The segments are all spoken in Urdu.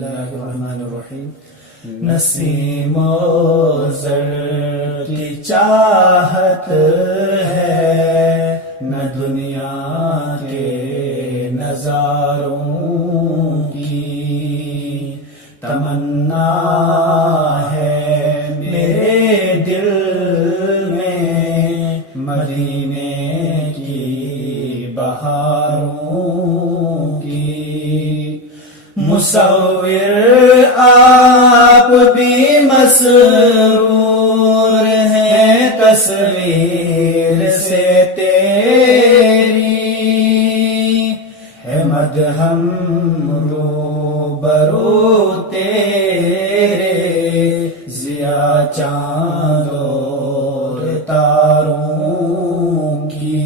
اللہ الرحمن الرحیم. نسیم و زر کی چاہت ہے نہ دنیا کے نظاروں کی، تمنا ہے میرے دل میں مدینے کی بہاروں کی. مصور آپ بھی مسرور ہیں تصویر سے تیری، ہے مدہم روبرو تیرے ضیا چاند اور تاروں کی.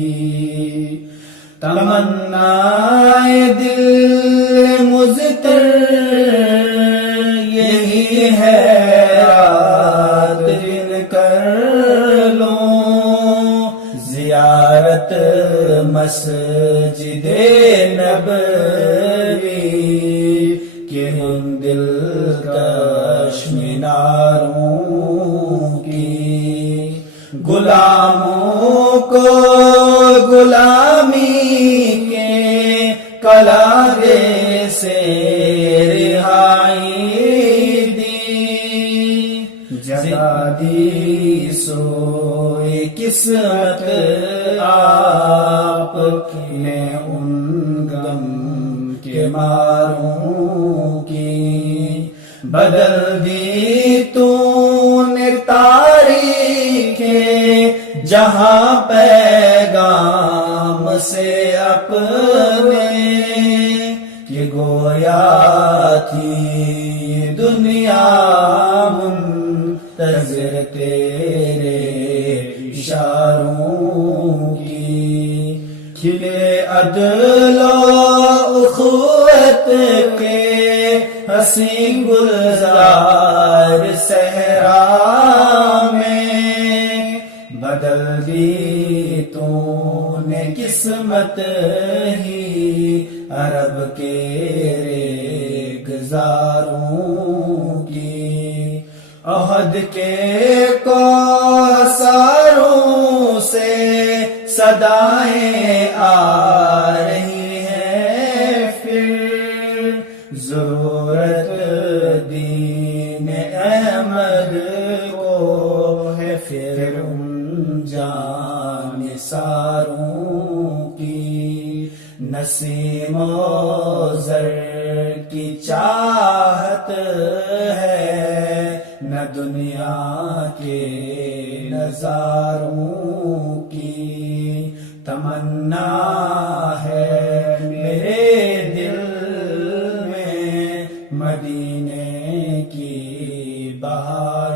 تمنا دل مضطر یہی ہے رات دن کر لوں زیارت مسجد نبوی کہ ان دلکش میناروں کی. غلاموں کو غلامی کے کلادے سے رہائی دی، جگہ دی سوئے قسمت آپ نے ان غم کے ماروں کی. بدل دی تو نے تاریخ جہاں پیغام سے اپنے، کہ گویا تھی دنیا منتظر تیرے اشاروں کی. کھلے عدل و اخوت کے حسین گلزار صحرا میں، بدل دی تو نے قسمت ہی عرب کے ریگزاروں کی. احد کے کوثروں سے صدائیں آ رہی ہیں، پھر ضرورت دین احمد کو ہے پھر ان جان ساروں کی. نسیم و زر کی چاہت ہے نہ دنیا کے نظاروں کی، تمنا ہے میرے دل میں مدینے کی بہار